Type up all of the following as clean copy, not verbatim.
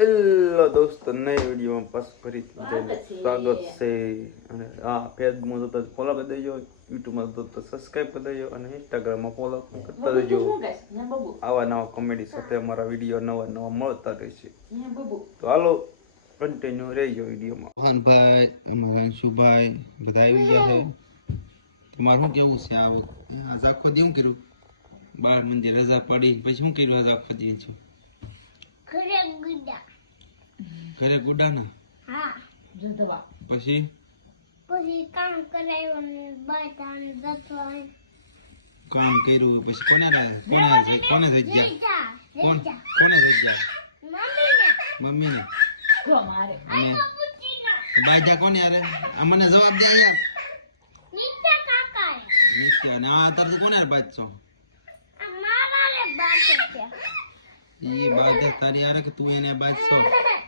Hello દોસ્તો, નઈ વિડીયોમાં પાસ ફરીથી સ્વાગત છે. અને હા, ફેસબુકમાં જોતા ફોલો કરી દેજો, યુટ્યુબમાં જોતા સબસ્ક્રાઈબ કરી દેજો અને ઇન્સ્ટાગ્રામમાં ફોલો કરતા દેજો. આવા નવા કોમેડી સાથે અમારા વિડીયો નવા મળતા રહેશે. તો હાલો કન્ટિન્યુ રહેજો વિડીયોમાં. મોહનભાઈ અને અંશુભાઈ બધા આવી ગયા છે. તમારું શું કેવું છે? આજ આખો દી શું કર્યું? બાળ મંદિર રજા પાડી પછી શું કર્યું? આજ આખો દી છું ઘરે ગુડા ના. હા, જુદવા પછી કામ કરાયું ને બાટાને દતવાય કામ કર્યું પછી કોને થઈ ગયા? મમ્મી ને જો મારે બાજા કોને યાર? મને જવાબ દે યાર. નીચે કાકા નિત્ય અને આ અત્યારે કોને યાર બાજશો? મારા લે બાટે છે ઈ બાજા તારી યાર કે તું એને બાજશો?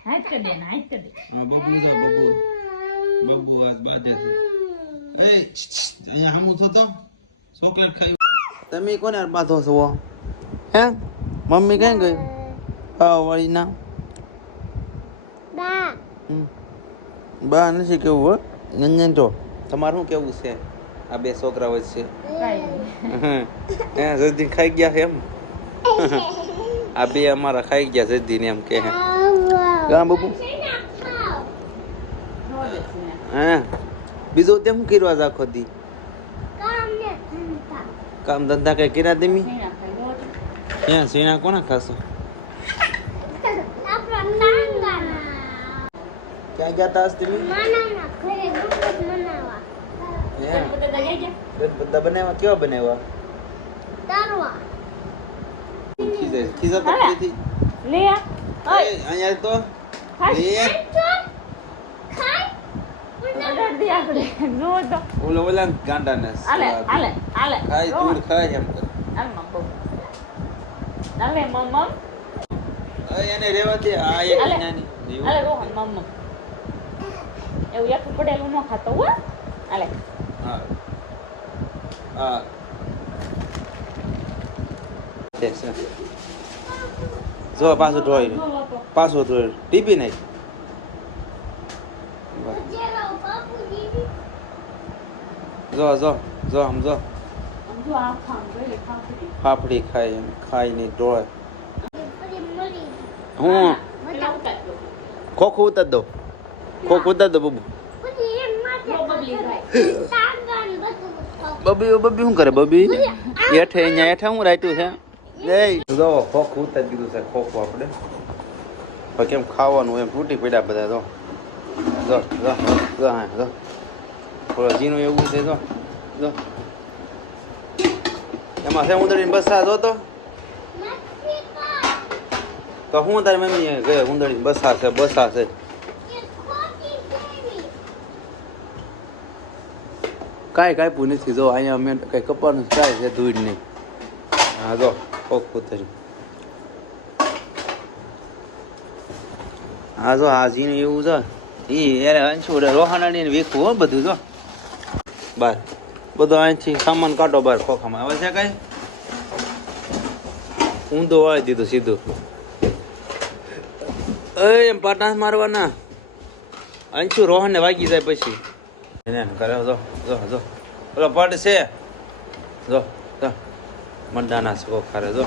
હાથ કર દે. બબુ જા બબુ આજ બાજા છે. એ અહીંયા હમું થતો ચોકલેટ ખાઈ. તમે કોને યાર બાંધો છો? હે મમ્મી ક્યાં ગઈ? પાવ વાળી ના બા નથી કેવું હો. નંજન તો તમારું શું કેવું છે આ બે છોકરા વચ્ચે? હે જલ્દી ખાઈ ગયા એમ? આ બે અમારા ખાઈ ગયા જલ્દી ને એમ કે ગામ બબુ. હે બીજું તે શું કર્યું આજ આખો દી? કામ ધંધા કઈ કર્યા તમે? ક્યાં સીણા કોના ખાશો? ક્યાં ગયા તા તમે? બધા બનાવ્યા? કેવા બનાવ્યા? ખીજા તકલીથી લે અહીંયા તો લે ઓલા ગાંડા ને ખાય દૂર ખાય એમ કરે. એને રેવા દે. આ એક નાની એવું એક પડેલું ન ખાતો હો. આલે હા હા જો પાછું ધોઈ ટીપી નાખ. જો સમજો ફાફડી ખાય એમ ખાઈ નહીં ધોય. હું ખોખું ઉતાર દો બબુ. બબી શું કરે? બબી હેઠે હું રાખ્યું છે? જો ખોખું ઉતારી દીધું છે. ખોખું આપણે કેમ ખાવાનું એમ તૂટી પડ્યા બધા. જો થોડો ઝીણું એવું છે. જો એમાં છે ઉંદડીને બસા જો તો હું તારી મમ્મી ગયે ઉંદડીને બસા છે. કાંઈ કાપ્યું નથી. જો અહીંયા મેં કઈ કપાનું કાંઈ છે ધૂળ નહીં. હા જો ખોખું તરી. હા જો આ ઝીણું એવું છે. યારે અંશુ રોહાણાની વીખવું હો બધું. જો બાર બધો અહીંથી સામાન કાઢો બહાર ખોખામાં. હવે છે કઈ ઊંધો વાળી દીધું સીધું. એમ પાટા મારવાના. અંશુ રોહનને વાગી જાય પછી એને કરે. જો ઓલો પડ છે. જો મંડાના છે ખોખારે. જો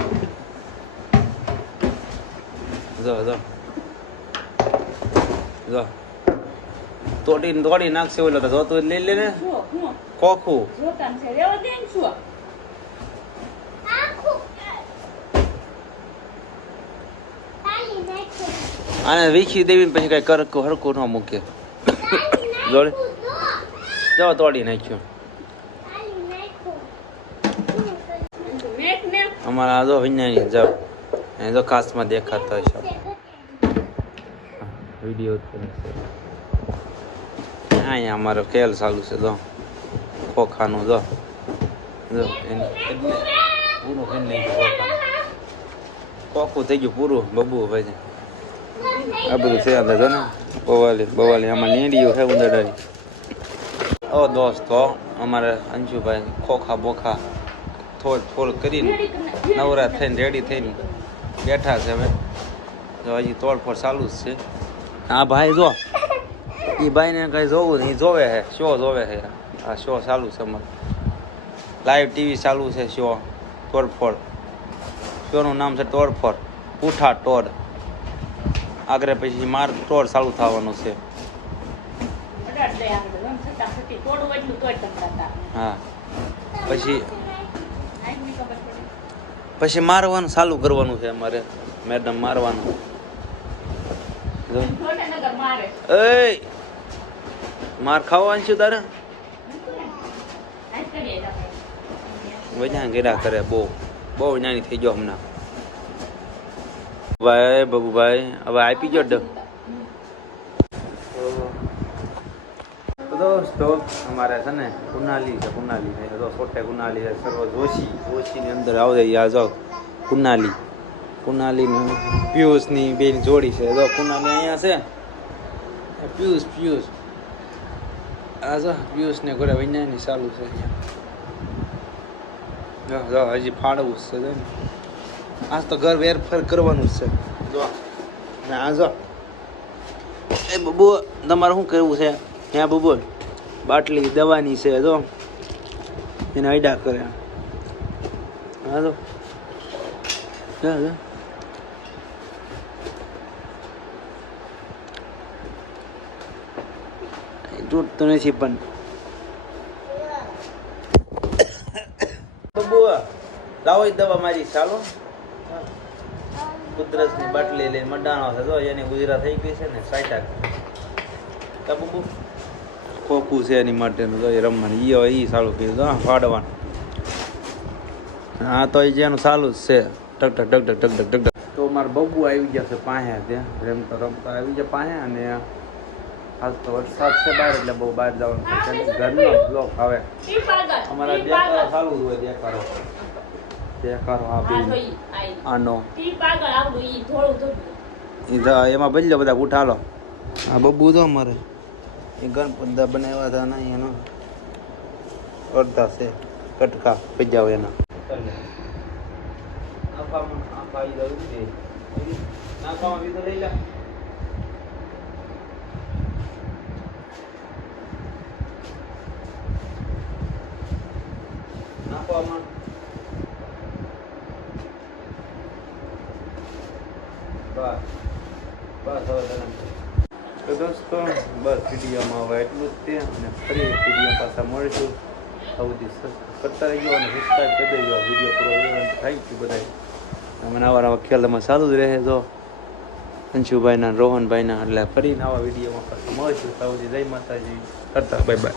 તોડી નાખશે. ઓલો તો જોતું લઈ લે ને ખોખું. આને વીખી દેવી પછી કઈ હરકું ન મૂકે. જો તોડી નાખ્યું. અમારા જો વિજ્ઞાની જાવ જો ખાસમાં દેખાતા હશે વિડીયો. અહીંયા અમારો ખેલ ચાલુ છે. જો ખોખાનું જો એને પૂરું કરી નાખ્યું. ખોખું થઈ ગયું પૂરું. બબુ ભાઈ આ બધું છે અંદર. જો ને બવાલી આમાં નેડિયું છે ઉંદરડાની. ઓ દોસ્તો અમારે અંશુભાઈ ખોખા બોખા થોડ કરીને નવરા થઈને રેડી થઈને બેઠા છે. હવે જો હજી તોડફોડ ચાલુ જ છે. આ ભાઈ જો એ ભાઈને કઈ જોવું નહીં, જોવે છે શો જોવે છે. આ શો ચાલુ છે અમારે, લાઈવ ટીવી ચાલુ છે શો તોડફોડ. શોનું નામ છે તોડફોડ, પૂઠા ટોડ. આગળ પછી માર તોડ ચાલુ થવાનું છે. હા પછી મારવાનું ચાલુ કરવાનું છે અમારે. મેડમ મારવાનું. એ માર ખાવાનું છે તારે? વૈયા ગેરા કરે બહુ નાની થઈ ગયો હમણાં. ભાઈ બબુભાઈ હવે આપી ગયો ડબ. દોસ્તો અમારે છે ને કુનાલી છે તો છોટે કુનાલી છે સર્વ જોશીની અંદર આવડે. આ જો કુનાલી ને પિયુષની બેન જોડી છે. જો કુનાલી અહીંયા છે, પિયુષ આ જો પિયુષ ને ઘરે વૈજ્ઞાનિક ચાલુ છે અહીંયા. જો હજી ફાળવું છે ને. આજ તો ઘર વેરફેર કરવાનું જ છે. જો અને આ જો એ બબુ તમારે શું કરવું છે ત્યાં? બબુ બાટલી દવાની છે, જો એને આઈડા કરે. હા તો તૂટતો નથી પણ. બબુ લાવો દવા મારી ચાલો. કુદરતની બાટલી લઈને મડાણો છે, જો એની ઉજરા થઈ ગઈ છે ને 60. બબુ ખોખું છે એની માટેનું, તો એ રમવાનું ઈ સારું કીધું. હા ફાડવાનું. હા તો એ જેનું ચાલુ જ છે. ટક. તો મારા બબુ આવી ગયા છે પાસે, ત્યાં રમતા આવી ગયા પાસે. અને હાલ તો વરસાદ છે બહાર, એટલે બહુ બહાર જવાનું છે. ઘરનો બ્લોક આવે અમારા દેખાડો ચાલુ જ હોય. દેખાડો આનો એમાં બદલ્યો બધા ઉઠાલો. આ બબુ તો અમારે એ ગણપત બનાવ્યા હતા ને એનો અડધા છે કટકા પજાવ એના. તો દોસ્તો બસ વિડીયોમાં હવે એટલું જ તે. અને ફરી વિડીયો પાછા મળીશું. સૌથી કરતા રહીજો અને સબસ્ક્રાઈબ કરી દેજો. વિડીયો પૂરો થેન્ક યુ બધા. મને આવા ખ્યાલમાં ચાલુ જ રહે. જો અંશુભાઈના રોહનભાઈના. એટલે ફરી નવા વિડીયોમાં પાછા મળીશું. સૌથી જય માતાજી કરતા બાય.